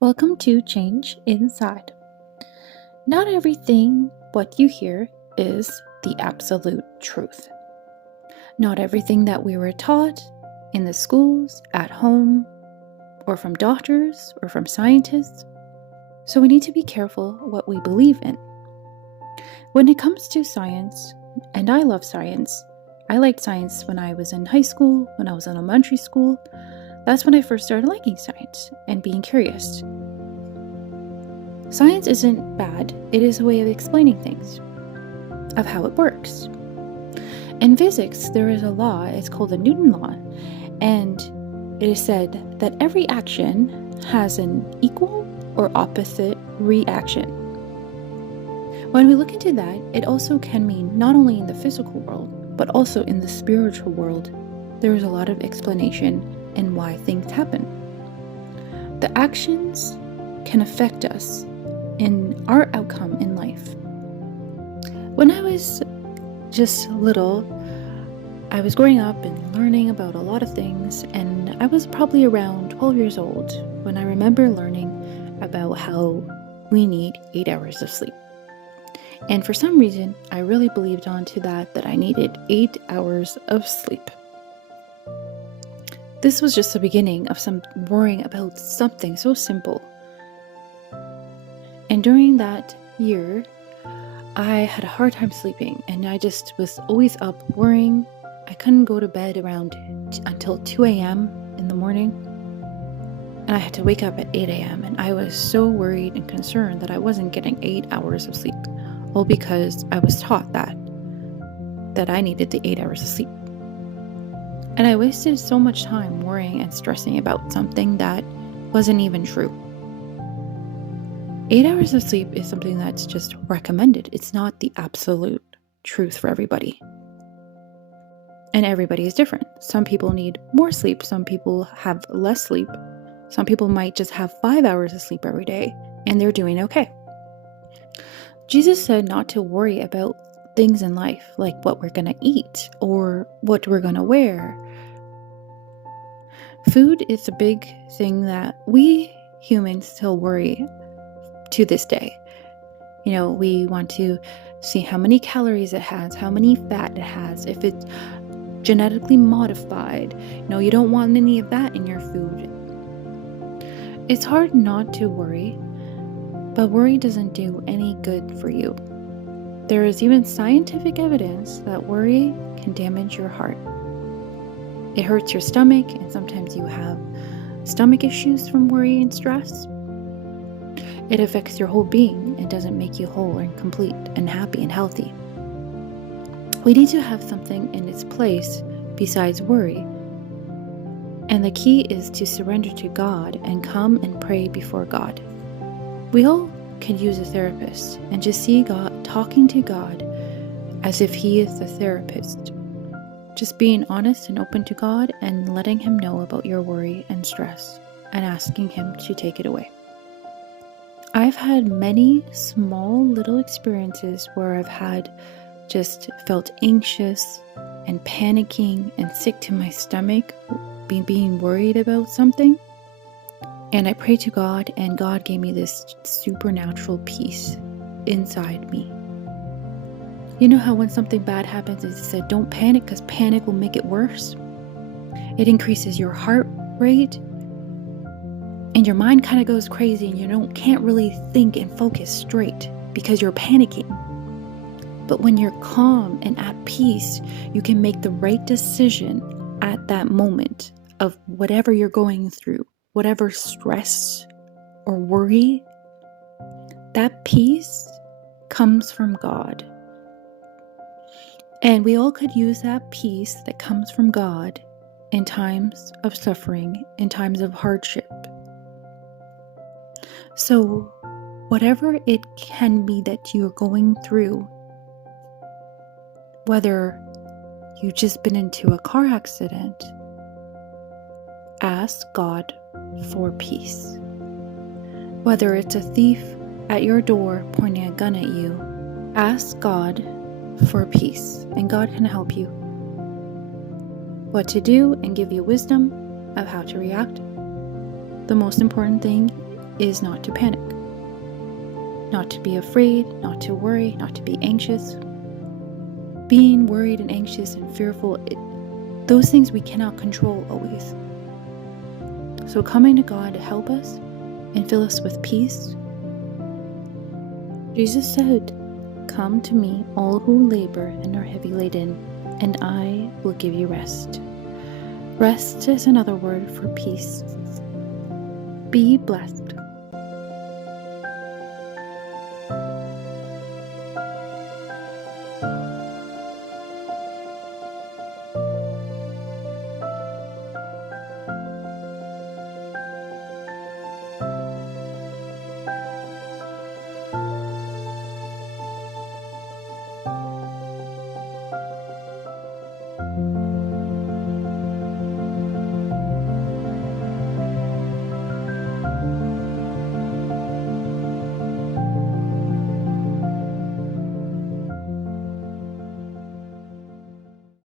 Welcome to Change Inside. Not everything what you hear is the absolute truth. Not everything that we were taught in the schools, at home, or from doctors or from scientists. So we need to be careful what we believe in. When it comes to science, and I love science, I liked science when I was in high school, when I was in elementary school. That's when I first started liking science and being curious. Science isn't bad, it is a way of explaining things, of how it works. In physics, there is a law, it's called the Newton law, and it is said that every action has an equal or opposite reaction. When we look into that, it also can mean not only in the physical world, but also in the spiritual world, there is a lot of explanation in why things happen. The actions can affect us in our outcome in life. When I was just little, I was growing up and learning about a lot of things, and I was probably around 12 years old when I remember learning about how we need 8 hours of sleep. And for some reason, I really believed onto that I needed 8 hours of sleep. This was just the beginning of some worrying about something so simple. And during that year, I had a hard time sleeping, and I just was always up worrying. I couldn't go to bed until 2 a.m. in the morning, and I had to wake up at 8 a.m. and I was so worried and concerned that I wasn't getting 8 hours of sleep, all because I was taught that I needed the 8 hours of sleep. And I wasted so much time worrying and stressing about something that wasn't even true. 8 hours of sleep is something that's just recommended. It's not the absolute truth for everybody. And everybody is different. Some people need more sleep. Some people have less sleep. Some people might just have 5 hours of sleep every day, and they're doing okay. Jesus said not to worry about things in life, like what we're going to eat or what we're going to wear. Food is a big thing that we humans still worry to this day. We want to see how many calories it has, how many fat it has, if it's genetically modified. You don't want any of that in your food. It's hard not to worry, but worry doesn't do any good for you. There is even scientific evidence that worry can damage your heart. It hurts your stomach, and sometimes you have stomach issues from worry and stress. It affects your whole being. It doesn't make you whole and complete and happy and healthy. We need to have something in its place besides worry. And the key is to surrender to God and come and pray before God. We all can use a therapist and just see God talking to God as if He is the therapist. Just being honest and open to God and letting Him know about your worry and stress and asking Him to take it away. I've had many small little experiences where I've just felt anxious and panicking and sick to my stomach, being worried about something. And I prayed to God, and God gave me this supernatural peace inside me. You know how when something bad happens, it said don't panic, because panic will make it worse. It increases your heart rate, and your mind kind of goes crazy, and you can't really think and focus straight because you're panicking. But when you're calm and at peace, you can make the right decision at that moment of whatever you're going through, whatever stress or worry. That peace comes from God. And we all could use that peace that comes from God in times of suffering, in times of hardship. So, whatever it can be that you're going through, whether you've just been into a car accident, ask God for peace. Whether it's a thief at your door pointing a gun at you, ask God for peace, and God can help you what to do and give you wisdom of how to react. The most important thing is not to panic, not to be afraid, not to worry, not to be anxious. Being worried and anxious and fearful, those things we cannot control always. So coming to God to help us and fill us with peace. Jesus said, "Come to me, all who labor and are heavy laden, and I will give you rest." Rest is another word for peace. Be blessed.